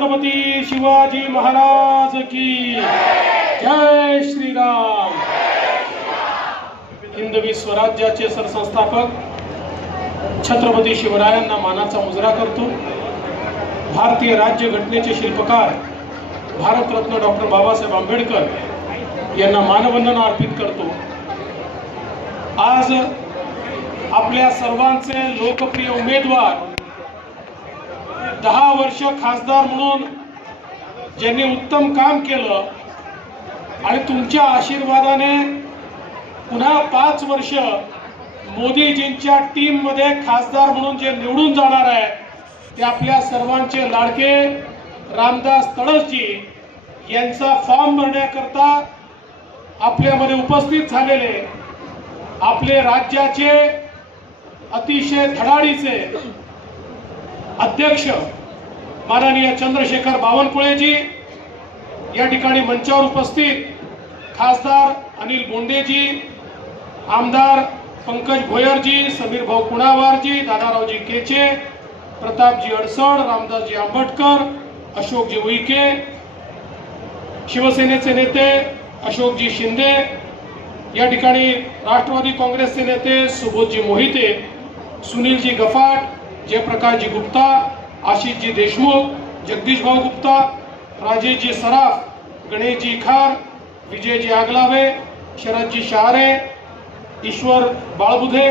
छत्रपती शिवाजी महाराज की जय श्रीराम। हिंदवी स्वराज्याचे सरसंस्थापक छत्रपती शिवरायांना मानाचा मुजरा करतो। भारतीय राज्य घटनेचे शिल्पकार भारतरत्न डॉक्टर बाबासाहेब आंबेडकर यांना मानवंदना अर्पित करतो। आज आपल्या सर्वांचे लोकप्रिय उमेदवार 10 वर्ष खासदार म्हणून ज्यांनी उत्तम काम केलं आणि तुमच्या आशीर्वादाने पुन्हा 5 वर्ष मोदीजींच्या टीम मध्ये खासदार म्हणून जे निवडून जाणार आहे ते आपल्या सर्वांचे लाडके रामदास तडसजी यांचा फॉर्म भरण्याकरता आपल्यामध्ये उपस्थित झालेले आपले राज्याचे अतिशय धडाडीचे अध्यक्ष माननीय चंद्रशेखर बावनकुळेजी, या ठिकाणी मंचावर उपस्थित खासदार अनिल बोंडेजी, आमदार पंकज भोयरजी, समीर भाऊ कुणावारजी, दादारावजी केचे, प्रतापजी अडसड, रामदासजी आंबटकर, अशोकजी उईके, शिवसेनेचे नेते अशोकजी शिंदे, या ठिकाणी राष्ट्रवादी काँग्रेसचे नेते सुबोधजी मोहिते, सुनीलजी गफाट, जयप्रकाशजी गुप्ता, आशिषजी देशमुख, जगदीश भाऊ गुप्ता, राजेशजी सराफ, गणेशजी खार, विजयजी आगलावे, शरदजी शहारे, ईश्वर बाळबुधे,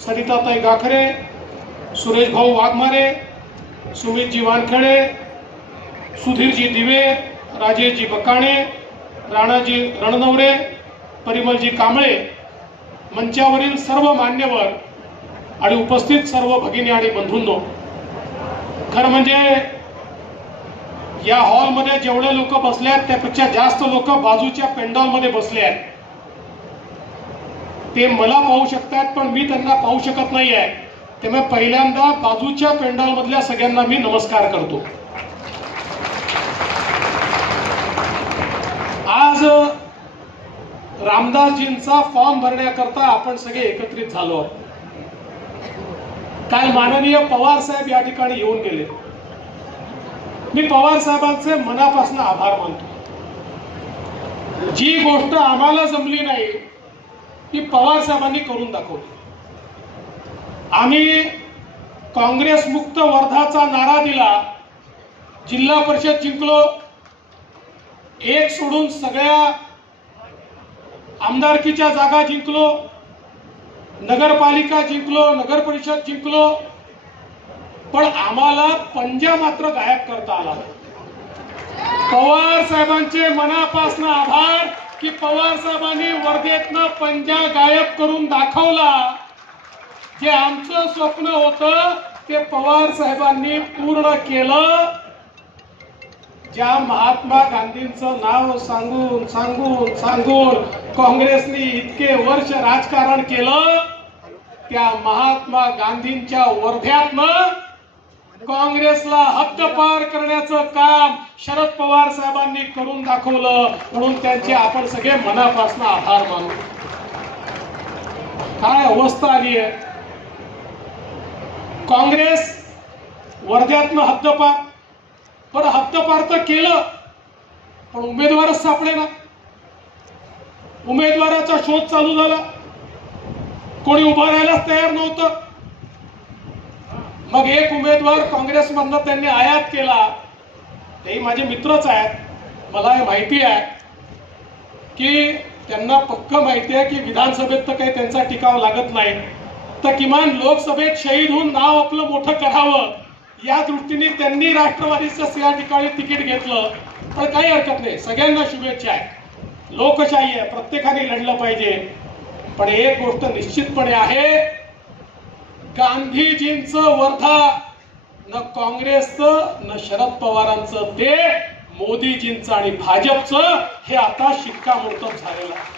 सरिताताई गाखरे, सुरेश भाऊ वाघमारे, सुमितजी वानखेडे, सुधीरजी दिवे, राजेशजी बकाणे, राणाजी रणनवरे, परिमलजी कांबळे, मंचावरील सर्व मान्यवर आणि उपस्थित सर्व भगिनी आणि बंधूंनो, खरं म्हणजे या हॉलमध्ये जेवढे लोक बसले आहेत त्यापेक्षा जास्त लोक बाजूच्या पेंडॉलमध्ये बसले आहेत। ते मला पाहू शकतात पण मी त्यांना पाहू शकत नाही आहे, त्यामुळे पहिल्यांदा बाजूच्या पेंडॉलमधल्या सगळ्यांना मी नमस्कार करतो। आज रामदासजींचा फॉर्म भरण्याकरता आपण सगळे एकत्रित झालो आहोत। काल माननीय पवार साहेब या ठिकाणी येऊन गेले। मी पवार साहेबांचे मनापासून आभार मानतो। जी गोष्ट आम्हाला जमली नाही ती पवार साहेबांनी करून दाखवली। आम्ही काँग्रेस मुक्त वर्धाचा नारा दिला, जिल्हा परिषद जिंकलो, एक सोडून सगळ्या आमदारकीच्या जागा जिंकलो, नगरपालिका जिंकलो, नगर परिषद जिंकलो, पण आम्हाला पंजा मात्र गायब करता आला। पवार साहेबांचे मनापासून आभार की पवार साहेबांनी वर्धेतनं पंजा गायब करून दाखवला। जे आमचं स्वप्न होतं ते पवार साहेबांनी पूर्ण केलं। ज्या महात्मा गांधींचं नाव सांगून सांगून सांगून काँग्रेसने इतके वर्ष राजकारण केलं, त्या महात्मा गांधींच्या वर्ध्यातनं काँग्रेसला हद्दपार करण्याचं काम शरद पवार साहेबांनी करून दाखवलं, म्हणून त्यांचे आपण सगळे मनापासून आभार मानू। काय अवस्था आली आहे, काँग्रेस वर्ध्यातनं हद्दपार, पण हद्दपार तर केलं पण उमेदवारच सापडे ना। उमेदवाराचा शोध चालू झाला, कोणी उभा राहायलाच तयार नव्हतं। मग एक उमेदवार काँग्रेसमधनं त्यांनी आयात केला, तेही माझे मित्रच आहेत, मला हे माहिती आहे की त्यांना पक्क माहिती आहे की विधानसभेत तर काही त्यांचा टिकाव लागत नाही, तर किमान लोकसभेत शहीद होऊन नाव आपलं मोठं करावं या दृष्टीने त्यांनी राष्ट्रवादीचं या ठिकाणी तिकीट घेतलं। पण काही हरकत नाही, सगळ्यांना शुभेच्छा आहे, लोकशाही आहे, प्रत्येकाने लढलं पाहिजे। पण एक गोष्ट निश्चितपणे आहे, गांधीजींचं वर्धा न काँग्रेसचं न शरद पवारांचं, ते मोदीजींचं आणि भाजपचं हे आता शिक्कामोर्तब झालेलं आहे।